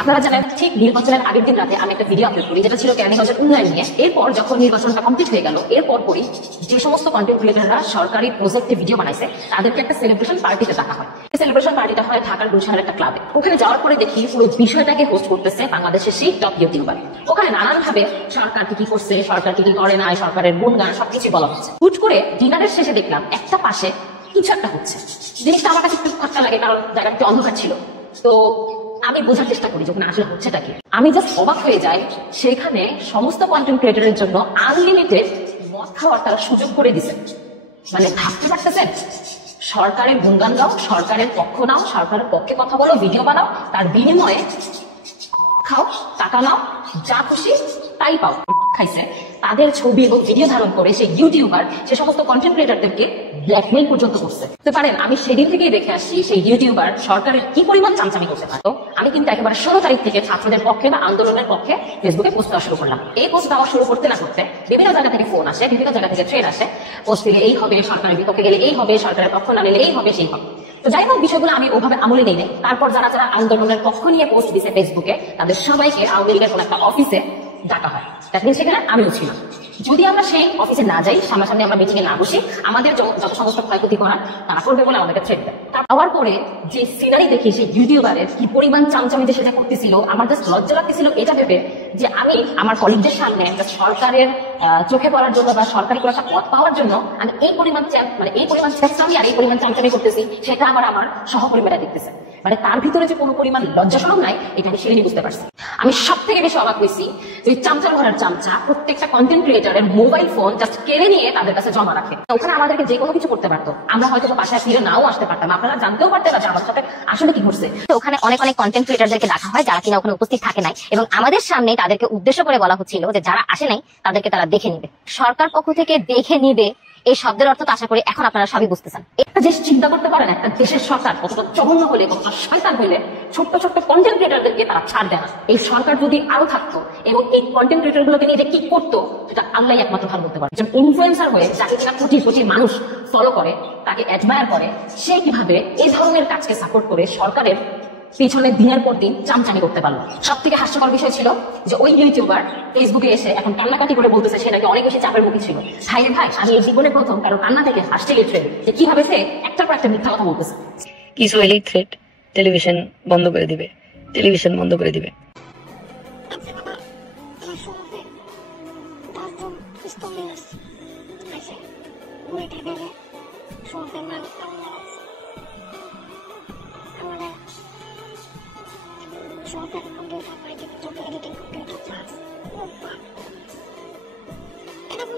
আপনারা জানেন ঠিক নির্বাচনের আগের দিন রাতে আমি একটা ভিডিও আপলোড করি যেটা ছিল কেরানীগঞ্জের উন্নয়ন নিয়ে। এরপর যখন নির্বাচনটা কমপ্লিট হয়ে গেল, এরপর পরই যে সমস্ত কন্টেন্ট ক্রিয়েটররা সরকারি প্রজেক্টে ভিডিও বানাইছে তাদেরকে একটা সেলিব্রেশন পার্টিতে ডাকা হয়। এই সেলিব্রেশন পার্টিটা হয় ঢাকার গুলশানের একটা ক্লাবে। ওখানে যাওয়ার পরে দেখি পুরো বিষয়টাকে হোস্ট করতেছে বাংলাদেশের সেই টপ ইউটিউবার। ওখানে নানান ভাবে সরকার কি করছে, সরকার কি করে নাই, সরকারের গুণগান সবকিছু বলা হচ্ছে। হুট করে ডিনারের শেষে দেখলাম একটা পাশে কিছু একটা হচ্ছে। জিনিসটা আমার কাছে একটু খটকা লাগে, কারণ জায়গাটা অন্ধকার ছিল। তো আমি বোঝার চেষ্টা করি যখন আসলে হচ্ছেটা কি। আমি জাস্ট অবাক হয়ে যাই, সেখানে সমস্ত কন্টেন্ট ক্রিয়েটরের জন্য আনলিমিটেড মদ খাওয়ার তারা সুযোগ করে দিছে। মানে ভাবতে পারতেছেন, সরকারের গুণগান গাও, সরকারের পক্ষ নাও, সরকারের পক্ষে কথা বলো, ভিডিও বানাও, তার বিনিময়ে খাও, টাকা নাও, যা খুশি তাই পাও। খাইছে তাদের ছবি এবং ভিডিও ধারণ করে সেই ইউটিউবার সে সমস্ত কন্টেন্ট ক্রিয়েটরদেরকে ব্ল্যাকমেইল পর্যন্ত করছে। তো পারেন আমি সেদিন থেকেই দেখে আসছি সেই ইউটিউবার সরকারের কি পরিমাণ চামচামি করতে পারতো। আমি কিন্তু একেবারে 16 তারিখ থেকে ছাত্রদের পক্ষে বা আন্দোলনের পক্ষে ফেসবুকে পোস্ট দেওয়া শুরু করলাম। এই পোস্ট দেওয়া শুরু করতে না করতে বিভিন্ন জায়গা থেকে ফোন আসে, বিভিন্ন জায়গা থেকে ট্রেন আসে, পোস্ট দিলে এই হবে, সরকারের বিপক্ষে গেলে এই হবে, সরকারের পক্ষ না নিলে এই হবে, সেই হবে। তো যাই হোক, বিষয়গুলো আমি ওভাবে আমলে নেই নাই। তারপর যারা যারা আন্দোলনের পক্ষ নিয়ে পোস্ট দিছে ফেসবুকে, তাদের সবাইকে আওয়ামী লীগের কোন একটা অফিসে ডাকা হয়। সেখানে আমিও ছিলাম। যদি আমরা সেই অফিসে না যাই, সামনাসামনি আমরা মিটিংয়ে না বসি, আমাদের যত সমস্ত ক্ষয়ক্ষতি করার তারা করবে বলে আমাদেরকে থ্রেট দেয়। হওয়ার পরে যে সিনারি দেখি সেই ইউটিউবারের কি পরিমাণ চামচামিতে সেটা করতেছিল, আমার জাস্ট লজ্জা লাগতেছিল এটা ভেবে যে আমি আমার কলিগদের সামনে একটা সরকারের চোখে পড়ার জন্য বা সরকারি কোনো একটা পদ পাওয়ার জন্য আমি এই পরিমাণ চেষ্টামি আর এই পরিমাণ চামচামি করতেছি, সেটা আমার সহকর্মীরা দেখতেছে। মানে তার ভিতরে যে কোনো পরিমাণ লজ্জা শরম নাই, এটা আমি সেদিনই বুঝতে পারছি। আমি সব থেকে বেশি অবাক হয়েছি যে চামচা ঘরের চামচা প্রত্যেকটা কন্টেন্ট ক্রিয়েটরের মোবাইল ফোন জাস্ট কেড়ে নিয়ে তাদের কাছে জমা রাখে। ওখানে আমাদেরকে যে কোনো কিছু করতে পারতো, আমরা হয়তো বাসায় ফিরে নাও আসতে পারতাম, আপনারা জানতেও পারতেন না যে আমার সাথে আসলে কি ঘটছে। তো ওখানে অনেক কন্টেন্ট ক্রিয়েটরদেরকে ডাকা হয় যারা কিনা ওখানে উপস্থিত থাকে নাই, এবং আমাদের সামনে তাদেরকে উদ্দেশ্য করে বলা হচ্ছিল যে যারা আসে নাই তাদেরকে তারা দেখে নিবে। সরকার পক্ষ থেকে দেখে নিবে এই শব্দের অর্থ তো আশা করি এখন আপনারা সবই বুঝতেছেন। একটা দেশ চিন্তা করতে পারেন, একটা দেশের সরকার কতটা জঘন্য হলে, কতটা শয়তান হইলে ছোট্ট ছোট্ট কন্টেন্ট ক্রিয়েটরদেরকে তারা ছাড় দেয় না। এই সরকার যদি আরো থাকতো এবং এই কন্টেন্ট ক্রিয়েটর গুলোকে নিয়ে কি করতো, সেটা আল্লাহ একমাত্র ভালো করতে পারে। যেমন ইনফ্লুয়েন্সার হয়ে যাকে কিনা কোটি কোটি মানুষ ফলো করে, তাকে অ্যাডমায়ার করে, সে কিভাবে এই ধরনের কাজকে সাপোর্ট করে সরকারের পিছনে দিনের পর দিন চামচামি করতে পারলো। সব থেকে হাস্যকর বিষয় ছিল যে ওই ইউটিউবার ফেসবুকে এসে এখন কান্নাকাটি করে বলতেছে সে নাকি অনেক বেশি চাপের মুখে ছিল। ভাই আমি এই জীবনে প্রথম কারো কান্না থেকে হাসতে লিটারে যে কিভাবে সে একটার পর একটা মিথ্যা কথা বলতেছে। কিছু এলেই থ্রেট, টেলিভিশন বন্ধ করে দিবে, টেলিভিশন বন্ধ করে দিবে। Software computer writing, editing computer class. Kenapa